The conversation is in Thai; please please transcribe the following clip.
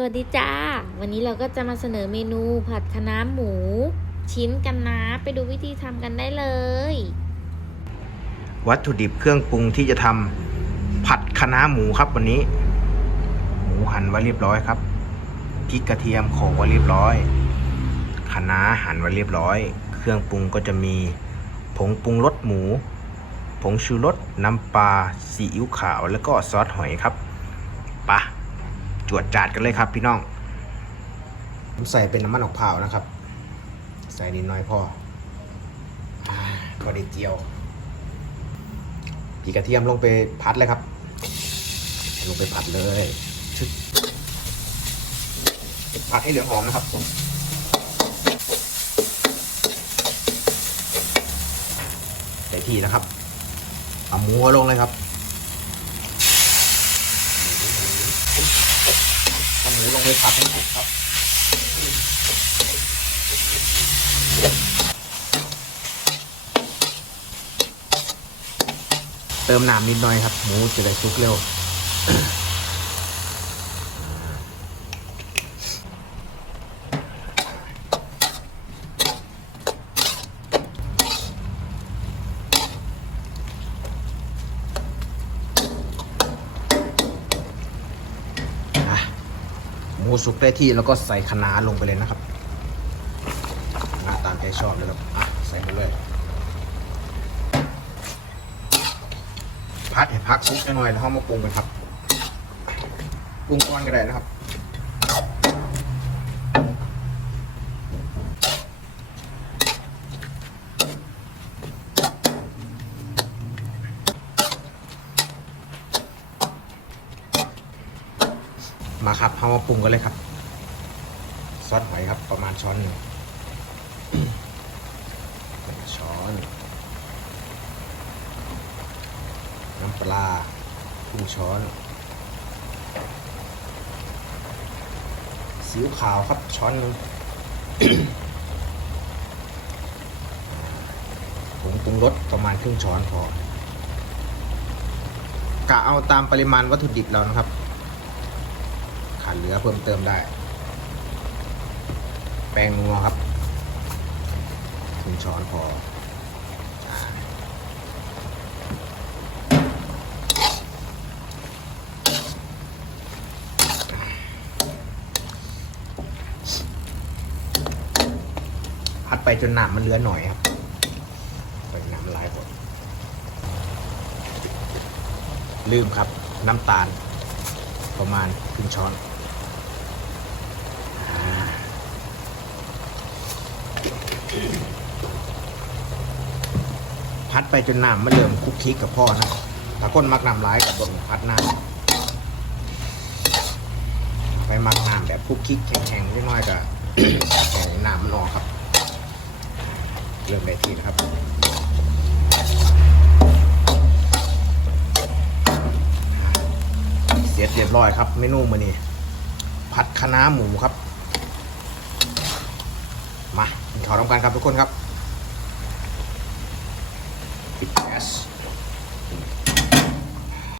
สวัสดีจ้า วันนี้เราก็จะมาเสนอเมนูผัดคะน้าหมู ชิ้นกันนะไปดูวิธีทำกันได้เลย วัตถุดิบเครื่องปรุงที่จะทำผัดคะน้าหมูครับวันนี้ หมูหั่นไว้เรียบร้อยครับพริกกระเทียมโขลกไว้เรียบร้อยคะน้าหั่นไว้เรียบร้อย เครื่องปรุงก็จะมีผงปรุงรสหมู ผงชูรสน้ำปลาซีอิ๊วขาว แล้วก็ซอสหอยครับ จวดจาดกันเลยครับพี่น้องผมใส่เป็นน้ำมันออกเผาวนะครับ ใส่นิดน้อยพออ่าพอได้เจียวผีกระเทียมลงไปพัดเลยครับ ลงไปผัดเลยชึดผัดให้เหลืองหอมนะครับใส่ที่นะครับเอาหมูลงเลยครับเอาห มูลงไปผัดให้สุกครับ เติมน้ำนิดหน่อยครับ หมูจะได้สุกเร็ว หมูสุกได้ที่แล้วก็ใส่คะน้าลงไปเลยนะครับาตามใจชอบเลยครับใส่ไปเลยพัดให้พักซุกหน่อยแล้วเขามาปรุงกันครับปรุงก้อนก็ได้นะครับ มาครับเขามาปรุงกันเลยครับ ซอสหอยครับประมาณช้อนหนึ่งช้อน น้ำปลาครึ่งช้อนซีอิ๊วขาวครับช้อนหนึงผงปรุงรสประมาณครึ่งช้อนพอกะเอาตามปริมาณวัตถุดิบเรานะครับ ขาดเหลือเพิ่มเติมได้ แป้งนัวครับครึ่งช้อนพออ่าพัดไปจนหนามมันเหลือหน่อยครับไปหนามลายหมดลืมครับน้ำตาล ประมาณครึ่งช้อน พัดไปจนน้ำมันเริ่มคลุกคลิกกับพ่อนะถ้าคนมักน้ำร้ายกับบนพัดน้ำไปมักน้ำแบบคลุกคลิกแข็งๆนิดหน่อยก็แข็งน้ำมันออกครับ เริ่มได้ที่นะครับเสร็จเรียบร้อยครับเมนูมื้อนี้ผัดคะน้าหมูครับ มากินข้าวทำกันครับทุกคนครับ Yes.